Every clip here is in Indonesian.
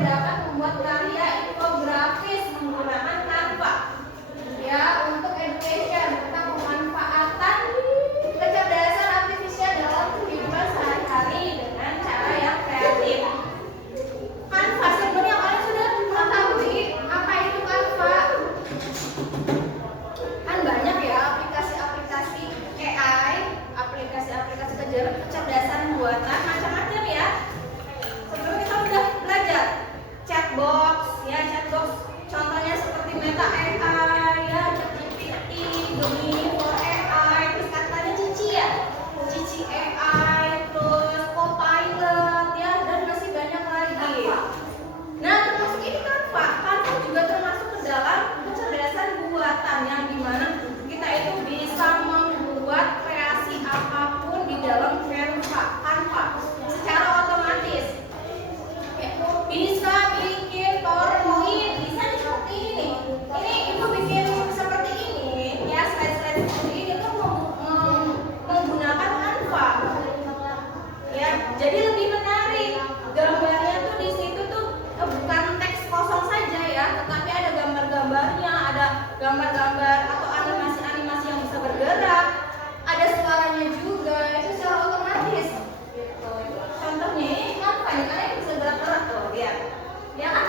dapat membuat karya infografis menggunakan Canva. Ya, untuk education tentang pemanfaatan kecerdasan artifisial dalam kehidupan sehari-hari dengan cara yang kreatif. Canva sebenarnya kalian sudah mengetahui apa itu Canva? Kan banyak ya aplikasi-aplikasi AI, aplikasi-aplikasi kecerdasan buatan macam-macam ya. Sebelum kita udah belajar chatbox, ya chatbox. Contohnya seperti Meta AI, ya ChatGPT, Gemini for AI, terus katanya Cici ya, Cici AI, terus Copilot, ya dan masih banyak lagi. Nah termasuk ini Canva, Canva juga termasuk ke dalam kecerdasan buatan yang dimana kita itu bisa membuat kreasi apapun di dalam Canva secara otomatis. Bisa bikin PowerPoint, bisa nih seperti ini nih. Ini ibu bikin seperti ini, ya slide-slide seperti ini tuh menggunakan Canva. Ya, jadi lebih menarik. Gambarnya tuh di situ tuh bukan teks kosong saja ya, tetapi ada gambar-gambarnya, ada gambar-gambar atau animasi-animasi yang bisa bergerak, ada suaranya juga, itu secara otomatis. Contohnya ini Canva, ini kalian bisa gerak-gerak tuh, lihat, ya kan?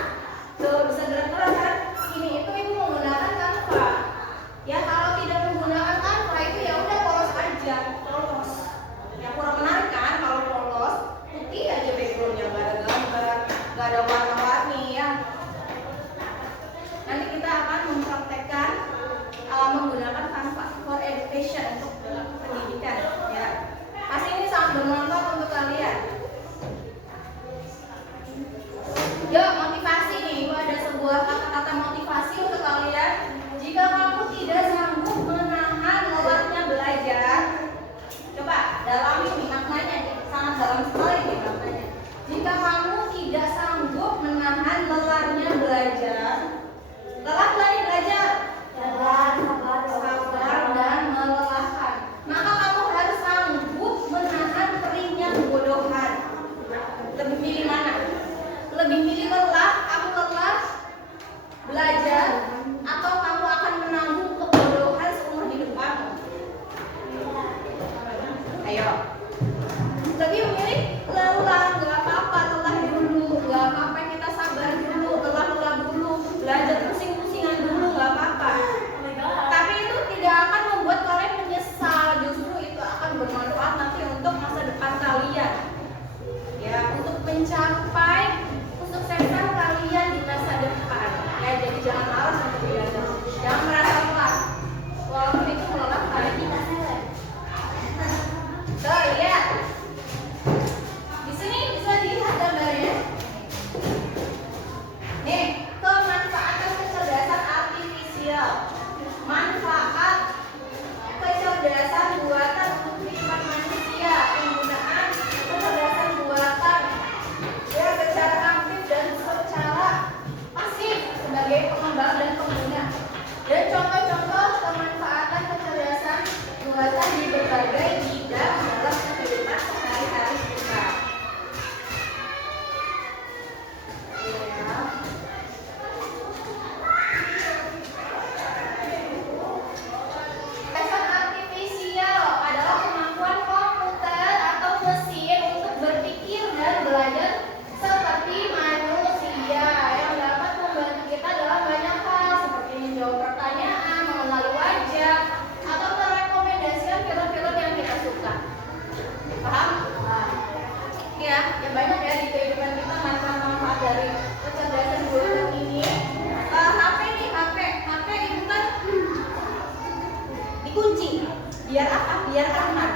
Tuh bisa gerak-gerak kan? Ini itu ibu menggunakan Canva. Ya kalau tidak menggunakan Canva itu ya udah polos aja, polos. Ya kurang menarik kan kalau polos, putih aja backgroundnya, nggak ada gambar, nggak ada warna-warni ya. Nanti kita akan mempraktekkan menggunakan Canva for education untuk pendidikan ya. Pasti ini sangat bermanfaat untuk kalian. Ya, motivasi nih, itu ada sebuah kata-kata motivasi untuk kalian. Jika kamu tidak sanggup menahan lelarnya belajar, coba dalami nih maknanya nih, sangat dalam sekali nih maknanya. Jika kamu tidak sanggup menahan lelarnya belajar, lelah berani belajar, sabar dan melelahkan. Maka kamu harus sanggup menahan perihnya kebodohan. Lebih milih mana? Lebih milih lelah, kamu lelah belajar, atau kamu akan menanggung kebodohan seumur hidup kamu? Ayo. Lebih memilih lelah, nggak apa-apa, lelah dulu, nggak apa-apa, kita sabar dulu, lelah dulu, belajar pusing-pusingan dulu, nggak apa-apa. Tapi itu tidak akan membuat kalian menyesal, justru itu akan bermanfaat nanti untuk masa depan kalian. Ya, untuk mencapai kesuksesan kalian di masa depan. Ya, jadi jangan malas untuk belajar. Jangan merasa lelah. Walaupun itu melelahkan. Tuh, lihat. Di sini bisa dilihat gambarnya. Nih, kemanfaatan kecerdasan artifisial. Manfaat kecerdasan buatan untuk kehidupan manusia. Penggunaan kecerdasan buatan ya secara aktif dan secara pasif sebagai pengembang dan pengguna. Dan contoh-contoh kemanfaatan kecerdasan buatan di berbagai bidang dalam kehidupan sehari-hari kita. Ya. Kecerdasan artifisial adalah kemampuan komputer atau mesin untuk berpikir dan belajar seperti manusia yang dapat membantu kita dalam banyak hal seperti menjawab pertanyaan, mengenali wajah, atau merekomendasikan film-film yang kita suka. Paham? Ya banyak ya di kehidupan kita manfaat-manfaat dari kecerdasan buatan ini. HP nih, HP itu kan dikunci. Biar apa? Biar aman.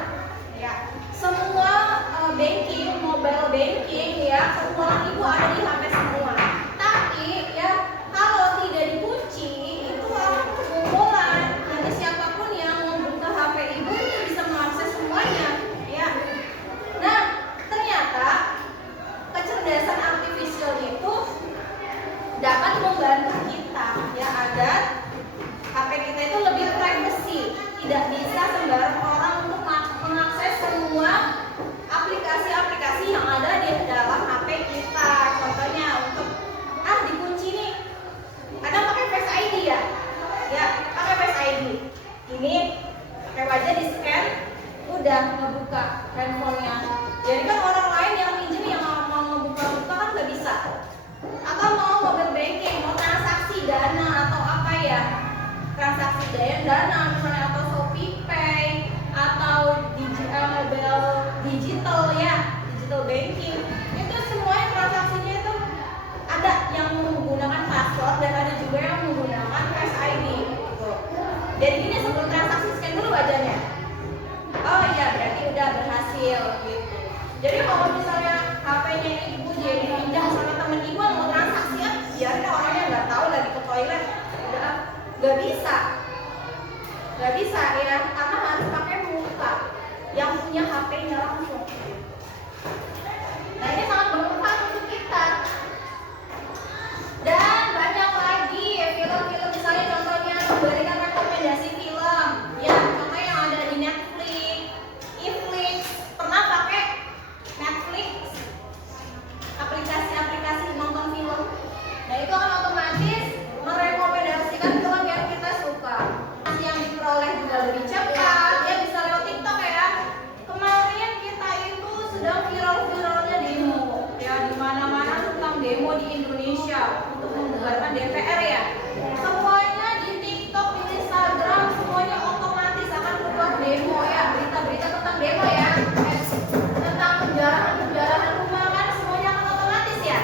Ya. Semua banking, mobile banking ya, semua ibu ada di HP semua. Tapi ya kalau tidak dikunci itu akan kebobolan. Nanti siapapun yang membuka HP ibu itu bisa mengakses semuanya. Ya. Nah, ternyata kecerdasan artifisial itu dapat membantu kita ya agar HP kita itu lebih privacy, tidak bisa sembarang orang untuk mengakses semua aplikasi-aplikasi yang ada di dalam HP kita. Contohnya untuk Jadi gini, sebelum transaksi scan dulu wajahnya. Oh iya, berarti udah berhasil gitu. Jadi kalau misalnya HP-nya ibu jadi pinjam sama temen ibu yang mau transaksi, ya biarnya orangnya nggak tahu lagi ke toilet, udah nggak bisa ya, karena harus pakai muka yang punya HP-nya langsung. Nah ini sangat bermanfaat untuk kita. Dan banyak lagi ya film-film, misalnya contohnya memberikan rekomendasi film, ya contohnya yang ada di Netflix, Netflix, pernah pakai Netflix, aplikasi-aplikasi nonton film. Nah itu akan otomatis merekomendasikan film yang kita suka, yang diperoleh juga lebih cepat, ya bisa lewat TikTok ya. Kemarin kita itu sedang viral-viralnya demo, ya di mana-mana tentang demo di Indonesia untuk membubarkan DPR ya. Semuanya di TikTok, di Instagram, semuanya otomatis akan keluar demo ya, berita-berita tentang demo ya, tentang penjarahan rumah kan semuanya akan otomatis ya.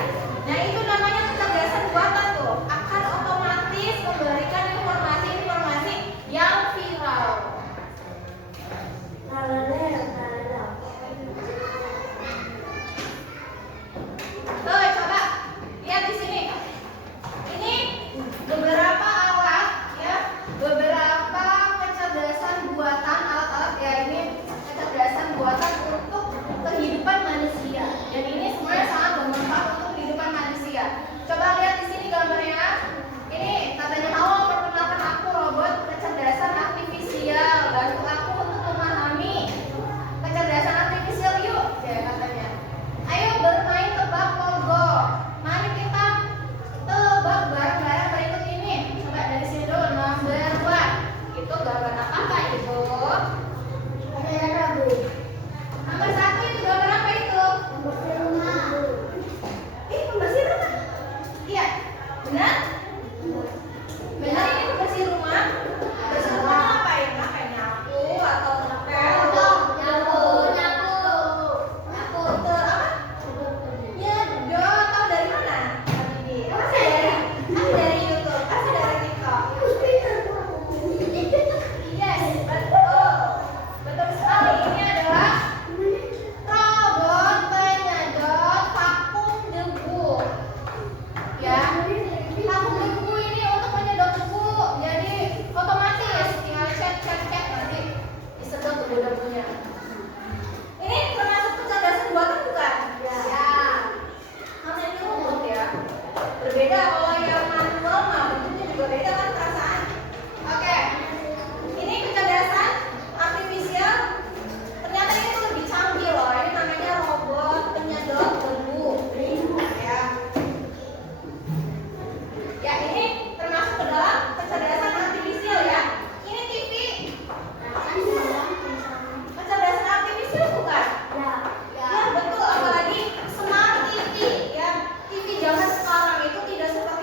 Nah itu namanya kecerdasan buatan tuh, akan otomatis memberikan informasi-informasi yang viral. Tuh coba lihat di sini. Ini beberapa alat ya, beberapa kecerdasan buatan, alat-alat ya, ini kecerdasan buatan untuk kehidupan manusia. Dan ini semuanya sangat bermanfaat untuk kehidupan manusia. Coba lihat di sini gambarnya. Ini katanya, halo perkenalkan aku robot kecerdasan artifisial, bantu aku untuk memahami kecerdasan artifisial yuk, ya katanya. Ayo bermain tebak logo. Mari kita tebak barang-barang berikut ini. Coba dari sini dulu, number 1. Itu gambar apa itu? Nomor 1 itu gambar apa itu? Pembersih rumah. Iya, benar? Benar, ini pembersih rumah. Pembersih rumah ngapain? Pakai nyapu atau ngepel? Betul, apa? Nyedot. Tahu dari mana? Dari YouTube, dari TikTok. Yes, betul. Betul sekali. Ini adalah robot penyedot vakum debu. Ya, vakum debu ini untuk menyedot debu. Jadi otomatis tinggal cek nanti disedot debu-debunya. Ini termasuk kecerdasan buatan bukan? Ya. Karena ini robot ya. Berbeda kalau yang manual mah bentuknya juga beda kan perasaan. Oke. Ini kecerdasan artifisial. Ternyata ini tuh lebih canggih loh. Ini namanya robot penyedot debu. Ya. Ya, ini termasuk ke dalam kecerdasan artifisial ya. Ini TV. Kecerdasan artifisial bukan? Ya, betul, apalagi smart TV ya. TV zaman sekarang itu tidak seperti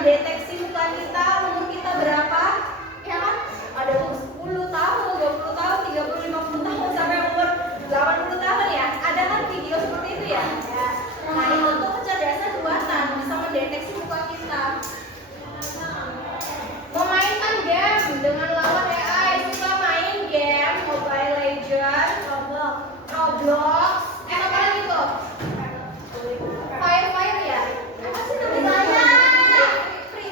mendeteksi muka kita, umur kita berapa, ya kan? Ada umur 10 tahun, 20 tahun, 30, 50 tahun, sampai umur 80 tahun ya. Ada kan video seperti itu ya? Nah itu tuh kecerdasan buatan, bisa mendeteksi muka kita. Memainkan game dengan lawan AI, suka main game Mobile Legends, Roblox, apa lagi tuh? Fire ya? Apa sih namanya? Free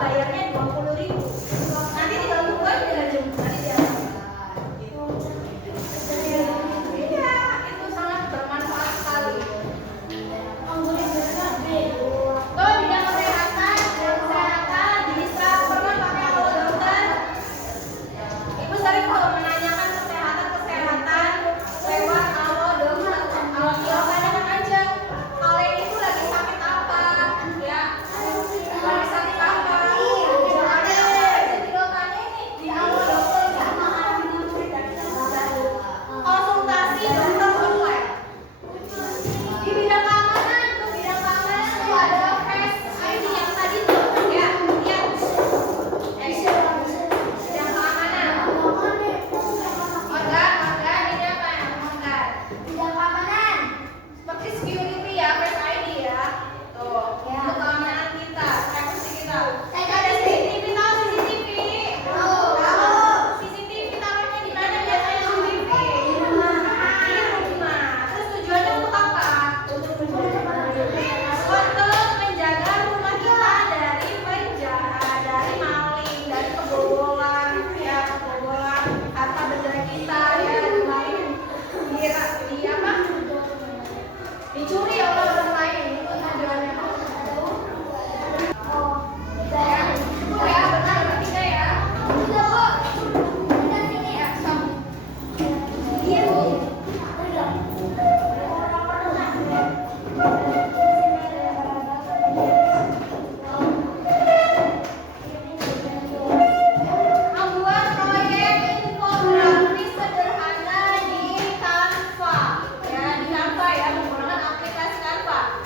bayarnya 20.000. Nanti tinggal tunggu aja nanti dia. Iya, itu sangat bermanfaat sekali. Tuh bidang kesehatan bisa pernah pakai halo dokter. Ibu sering kok menanyakan kesehatan lewat halo dokter. Kalau tanyakan aja, kalian itu lagi sakit apa? Ya, lagi sakit apa? Di halo dokter konsultasi dokter online. Di bidang keamanan tuh ada Face ID yang tadi tuh, ya, lihat. Bidang keamanan. Organ ini apa ya? Organ. Bidang keamanan. Seperti security ya, Face ID ya. Tuh, untuk keamanan kita, privacy kita. Ada CCTV, tahu CCTV? Tahu. CCTV taruhnya di mana biasanya CCTV? Di rumah. Terus tujuannya untuk apa? Untuk menjaga rumah kita dari penjara, dari maling, dari kebobolan, ya kebobolan harta benda kita ya, di apa? Dicuri oleh orang lain itu tujuannya. Ya, benar bertiga ya. Udah kok. Udah sini ya, Sam. Iya, Bu. Membuat proyek infografis sederhana di Canva. Ya, di Canva ya, menggunakan aplikasi Canva.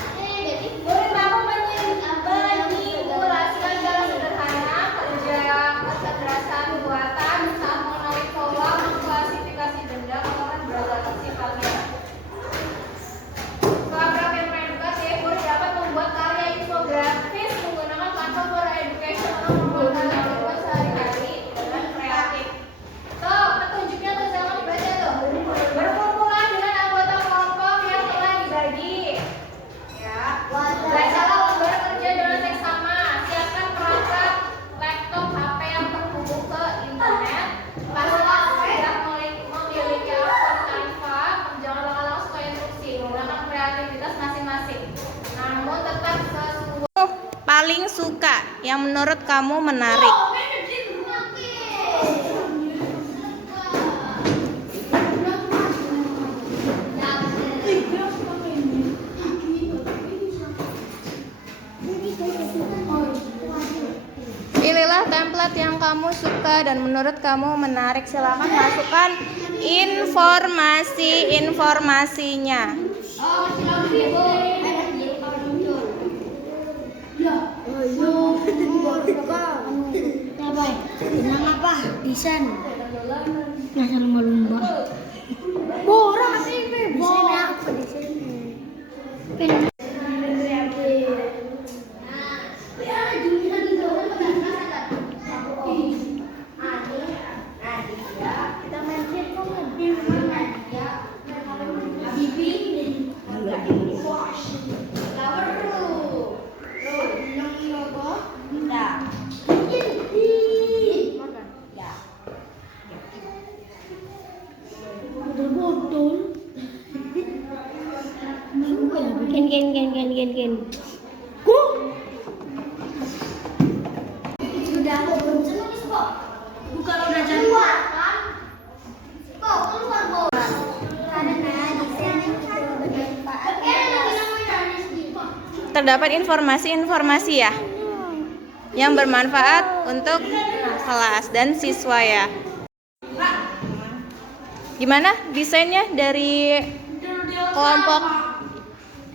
Murid kamu menyimulasikan cara sederhana kerja kecerdasan buatan saat menarik pola mengklasifikasi benda kotoran berdasarkan sifatnya. Setelah praktek edukasi, murid dapat membuat karya infografis menggunakan Canva for Education untuk membuat tugas sehari-hari dengan kreatif. Tuh, petunjuknya tuh jangan dibaca tuh. Berkumpulan dengan anggota kelompok yang telah dibagi. Ya, bacalah lembar kerja dengan teks sama. Siapkan perangkat laptop, HP yang terhubung ke internet. Pastikan sudah memiliki akun Canva. Jangan langsung ke instruksi. Gunakan kreativitas masing-masing. Namun tetap sesuai. Paling suka yang menurut kamu menarik. Pilihlah template yang kamu suka dan menurut kamu menarik. Silakan masukkan informasinya. Tenang apa? Desain. Ngasal lumba. Borak sih, desain apa desain? Gen. Sudah kok belum selesai kok. Bukan udah jadi. Kok keluar kok. Karena desain itu bermanfaat. Terdapat informasi ya yang bermanfaat untuk kelas dan siswa ya. Gimana desainnya dari kelompok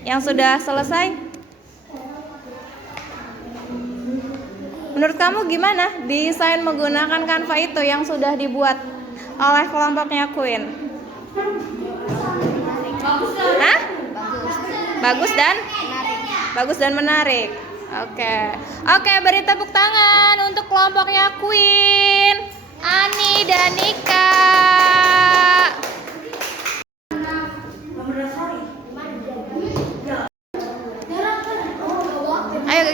yang sudah selesai? Menurut kamu gimana desain menggunakan Canva itu yang sudah dibuat oleh kelompoknya Queen? Hah? Bagus dan menarik. Oke, beri tepuk tangan untuk kelompoknya Queen, Ani dan Nika. Ayo.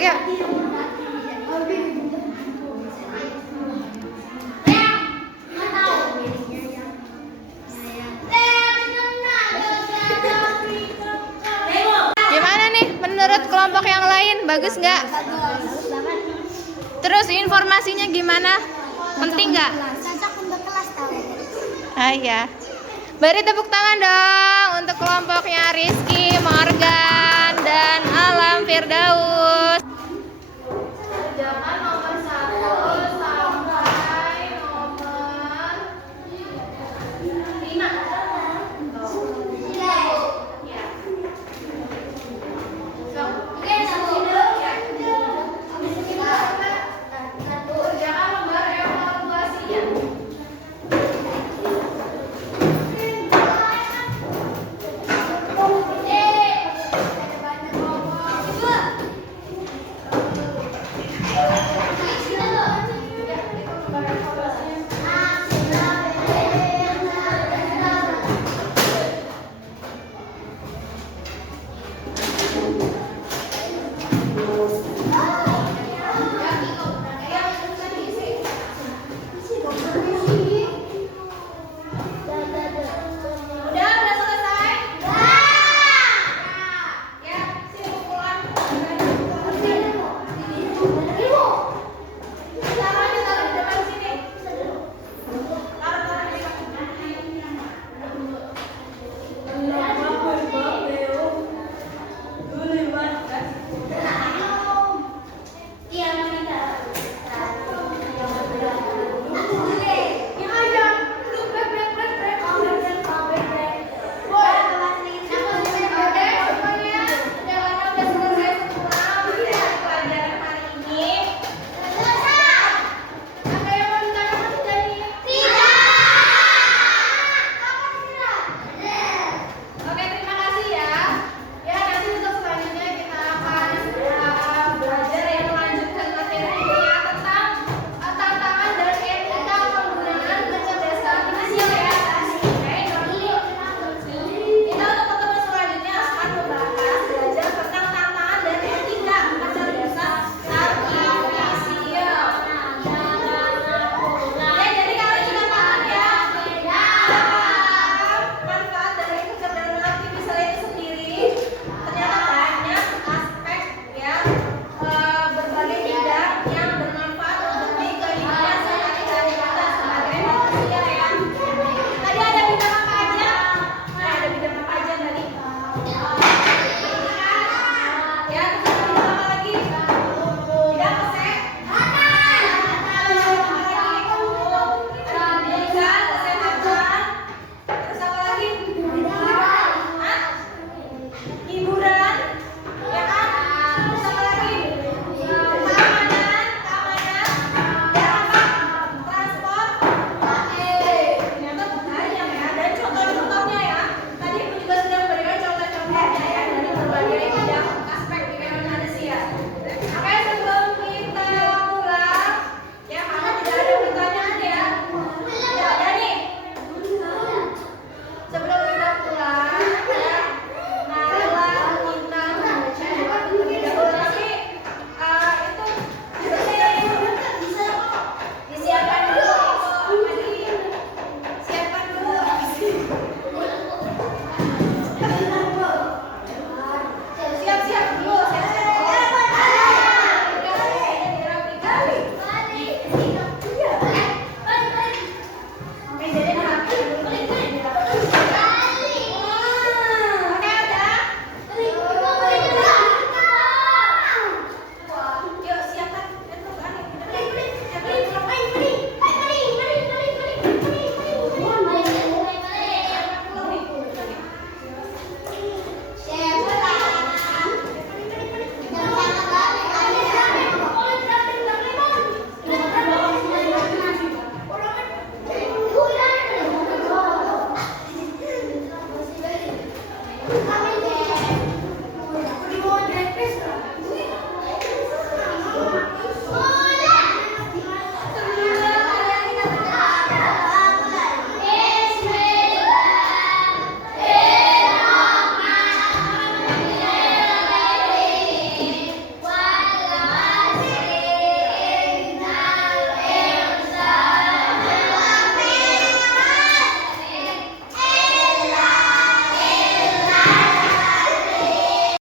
Terus informasinya gimana? Penting nggak? Cocok untuk kelas tahu. Ah ya. Beri tepuk tangan dong untuk kelompoknya Rizky, Morgan, dan Alam Firdaus.